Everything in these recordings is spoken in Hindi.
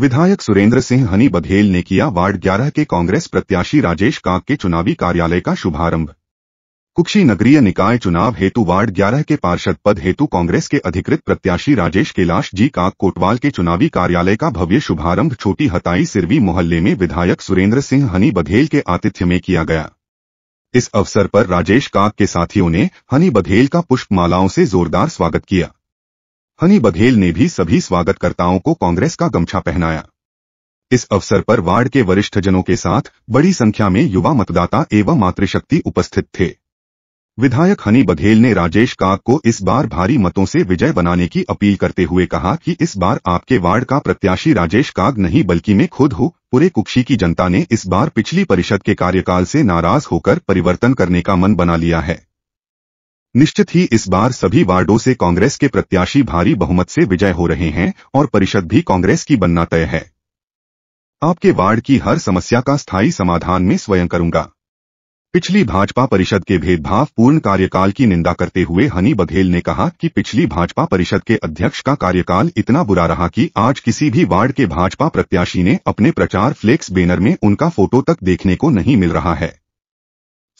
विधायक सुरेंद्र सिंह हनी बघेल ने किया वार्ड 11 के कांग्रेस प्रत्याशी राजेश काक के चुनावी कार्यालय का शुभारंभ। कुक्षी नगरीय निकाय चुनाव हेतु वार्ड 11 के पार्षद पद हेतु कांग्रेस के अधिकृत प्रत्याशी राजेश कैलाश जी काक कोटवाल के चुनावी कार्यालय का भव्य शुभारंभ छोटी हताई सिरवी मोहल्ले में विधायक सुरेंद्र सिंह हनी बघेल के आतिथ्य में किया गया। इस अवसर पर राजेश काक के साथियों ने हनी बघेल का पुष्पमालाओं से जोरदार स्वागत किया। हनी बघेल ने भी सभी स्वागतकर्ताओं को कांग्रेस का गमछा पहनाया। इस अवसर पर वार्ड के वरिष्ठजनों के साथ बड़ी संख्या में युवा मतदाता एवं मातृशक्ति उपस्थित थे। विधायक हनी बघेल ने राजेश काक को इस बार भारी मतों से विजय बनाने की अपील करते हुए कहा कि इस बार आपके वार्ड का प्रत्याशी राजेश काक नहीं बल्कि मैं खुद हूँ। पूरे कुक्षी की जनता ने इस बार पिछली परिषद के कार्यकाल से नाराज होकर परिवर्तन करने का मन बना लिया है। निश्चित ही इस बार सभी वार्डों से कांग्रेस के प्रत्याशी भारी बहुमत से विजय हो रहे हैं और परिषद भी कांग्रेस की बनना तय है। आपके वार्ड की हर समस्या का स्थायी समाधान मैं स्वयं करूंगा। पिछली भाजपा परिषद के भेदभाव पूर्ण कार्यकाल की निंदा करते हुए हनी बघेल ने कहा कि पिछली भाजपा परिषद के अध्यक्ष का कार्यकाल इतना बुरा रहा कि आज किसी भी वार्ड के भाजपा प्रत्याशी ने अपने प्रचार फ्लेक्स बैनर में उनका फोटो तक देखने को नहीं मिल रहा है।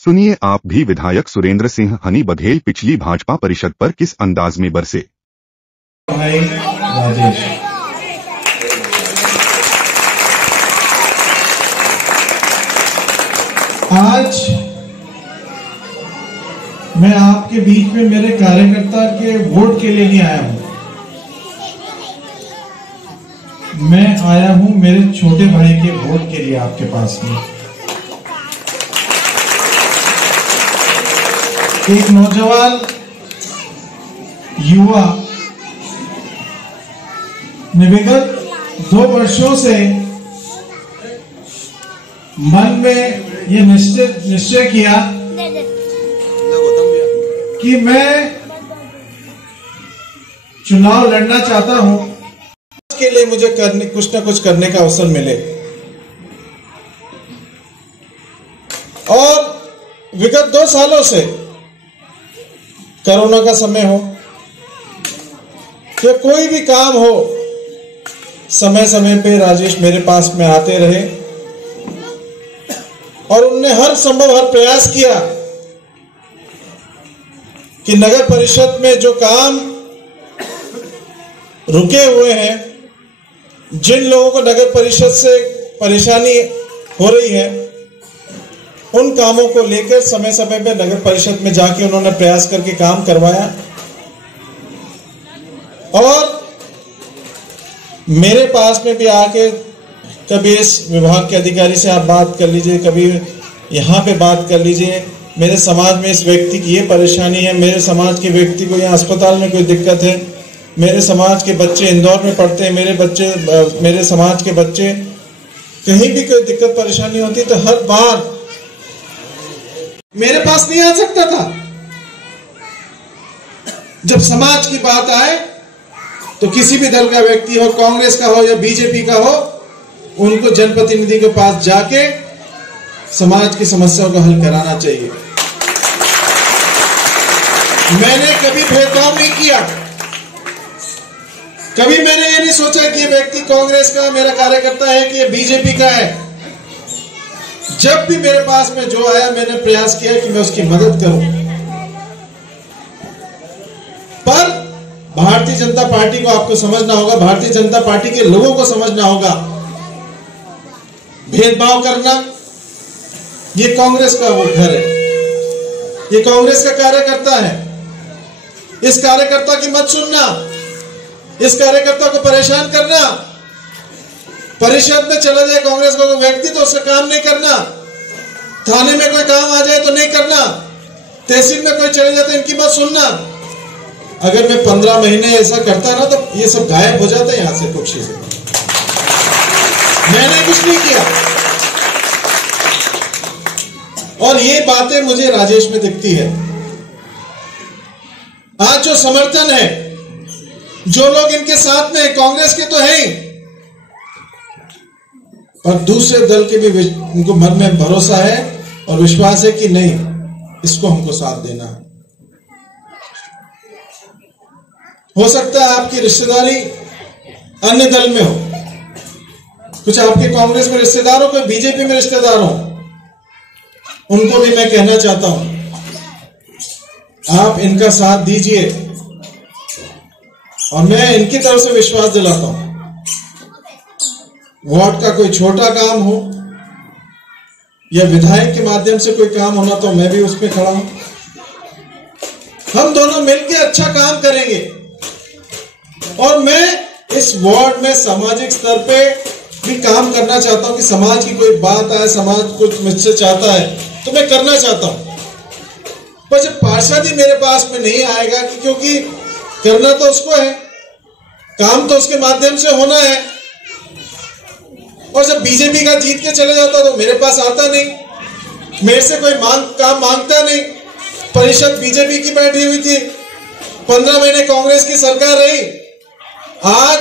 सुनिए आप भी विधायक सुरेंद्र सिंह हनी बघेल पिछली भाजपा परिषद पर किस अंदाज में बरसे। आज मैं आपके बीच में मेरे कार्यकर्ता के वोट के लिए नहीं आया हूं। मैं आया हूं मेरे छोटे भाई के वोट के लिए आपके पास में। एक नौजवान युवा ने विगत 2 वर्षों से मन में ये निश्चय किया कि मैं चुनाव लड़ना चाहता हूं। इसके लिए मुझे कुछ ना कुछ करने का अवसर मिले और विगत 2 सालों से कोरोना का समय हो या कोई भी काम हो, समय समय पे राजेश मेरे पास में आते रहे और उनने हर संभव हर प्रयास किया कि नगर परिषद में जो काम रुके हुए हैं, जिन लोगों को नगर परिषद से परेशानी हो रही है, उन कामों को लेकर समय समय पे नगर परिषद में जाके उन्होंने प्रयास करके काम करवाया। और मेरे पास में भी आके कभी इस विभाग के अधिकारी से आप बात कर लीजिए, कभी यहाँ पे बात कर लीजिए, मेरे समाज में इस व्यक्ति की ये परेशानी है, मेरे समाज के व्यक्ति को यहाँ अस्पताल में कोई दिक्कत है, मेरे समाज के बच्चे इंदौर में पढ़ते हैं, मेरे समाज के बच्चे कहीं भी कोई दिक्कत परेशानी होती तो हर बार मेरे पास नहीं आ सकता था। जब समाज की बात आए तो किसी भी दल का व्यक्ति हो, कांग्रेस का हो या बीजेपी का हो, उनको जनप्रतिनिधि के पास जाके समाज की समस्याओं का हल कराना चाहिए। मैंने कभी भेदभाव नहीं किया, कभी मैंने ये नहीं सोचा कि ये व्यक्ति कांग्रेस का मेरा कार्यकर्ता है कि ये बीजेपी का है। जब भी मेरे पास में जो आया, मैंने प्रयास किया कि मैं उसकी मदद करूं। पर भारतीय जनता पार्टी को आपको समझना होगा, भारतीय जनता पार्टी के लोगों को समझना होगा, भेदभाव करना ये कांग्रेस का वो घर है, ये कांग्रेस का कार्यकर्ता है। इस कार्यकर्ता की मत सुनना, इस कार्यकर्ता को परेशान करना, परिषद में चला जाए कांग्रेस का कोई व्यक्ति तो उसका काम नहीं करना, थाने में कोई काम आ जाए तो नहीं करना, तहसील में कोई चले जाए तो इनकी बात सुनना। अगर मैं 15 महीने ऐसा करता ना तो ये सब गायब हो जाता है यहां से, कुक्षी से। मैंने कुछ नहीं किया और ये बातें मुझे राजेश में दिखती है। आज जो समर्थन है, जो लोग इनके साथ में कांग्रेस के तो हैं ही, और दूसरे दल के भी उनको मन में भरोसा है और विश्वास है कि नहीं, इसको हमको साथ देना है। हो सकता है आपकी रिश्तेदारी अन्य दल में हो, कुछ आपके कांग्रेस में रिश्तेदार हो, कोई बीजेपी में रिश्तेदार हो, उनको भी मैं कहना चाहता हूं, आप इनका साथ दीजिए और मैं इनकी तरफ से विश्वास दिलाता हूं, वार्ड का कोई छोटा काम हो या विधायक के माध्यम से कोई काम होना तो मैं भी उसमें खड़ा हूं। हम दोनों मिलकर अच्छा काम करेंगे और मैं इस वार्ड में सामाजिक स्तर पे भी काम करना चाहता हूं कि समाज की कोई बात आए, समाज कुछ मुझसे चाहता है तो मैं करना चाहता हूं, पर जब पार्षद ही मेरे पास में नहीं आएगा, क्योंकि करना तो उसको है, काम तो उसके माध्यम से होना है, और जब बीजेपी का जीत के चले जाता तो मेरे पास आता नहीं, मेरे से कोई काम मांगता नहीं। परिषद बीजेपी की बैठी हुई थी, 15 महीने कांग्रेस की सरकार रही, आज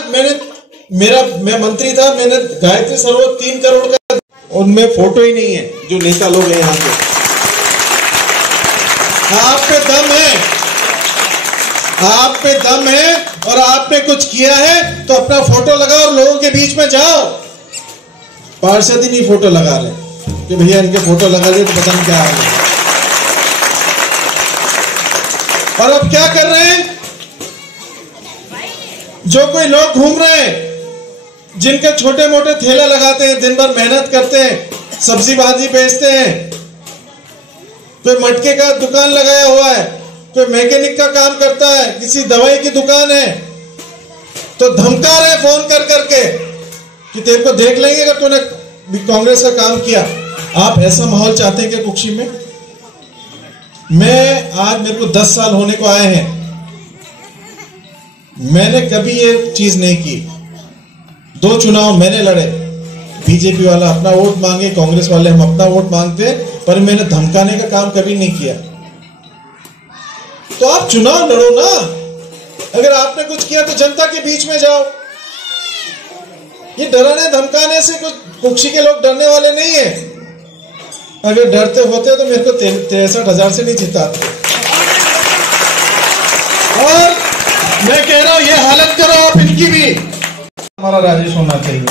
मैं मंत्री था, मैंने गायत्री सरोवर 3 करोड़ का, उनमें फोटो ही नहीं है जो नेता लोग हैं यहाँ पे। आप पे दम है, आप पे दम है और आपने कुछ किया है तो अपना फोटो लगाओ और लोगों के बीच में जाओ। पार्षद ही नहीं फोटो लगा रहे कि भैया इनके फोटो लगा दिए तो पता नहीं क्या हाल। और अब क्या कर रहे हैं, जो कोई लोग घूम रहे हैं जिनके छोटे मोटे ठेला लगाते हैं, दिन भर मेहनत करते हैं, सब्जी भाजी बेचते हैं, कोई मटके का दुकान लगाया हुआ है, कोई मैकेनिक का काम करता है, किसी दवाई की दुकान है, तो धमका रहे फोन कर करके कि तेरे को देख लेंगे अगर तूने कांग्रेस का काम किया। आप ऐसा माहौल चाहते हैं क्या कुक्षी में? मैं आज मेरे को 10 साल होने को आए हैं, मैंने कभी ये चीज नहीं की। 2 चुनाव मैंने लड़े, बीजेपी वाला अपना वोट मांगे, कांग्रेस वाले हम अपना वोट मांगते, पर मैंने धमकाने का काम कभी नहीं किया। तो आप चुनाव लड़ो ना, अगर आपने कुछ किया तो जनता के बीच में जाओ। ये डराने धमकाने से कुछ कुक्षी के लोग डरने वाले नहीं है, अगर डरते होते तो मेरे को 63,000 से नहीं जिताते। और मैं कह रहा हूं ये हालत करो आप इनकी भी, हमारा राजेश होना चाहिए।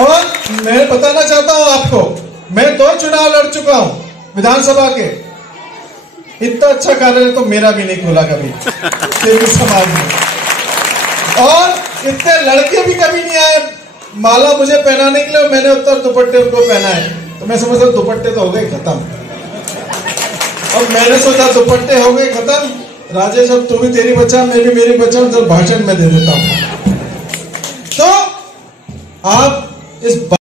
और मैं बताना चाहता हूं आपको, मैं 2 चुनाव लड़ चुका हूं विधानसभा के, इतना अच्छा कार्य तो मेरा भी नहीं खुला कभी समाज में, और इतने लड़के भी कभी नहीं आए माला मुझे पहनाने के लिए, मैंने उत्तर दुपट्टे उनको पहनाए, तो मैं समझता दुपट्टे तो हो गए खत्म। और मैंने सोचा दुपट्टे हो गए खत्म, राजेश अब तू भी तेरी बचा, मैं भी मेरी बचा, तो भाषण में दे देता हूं। तो आप इस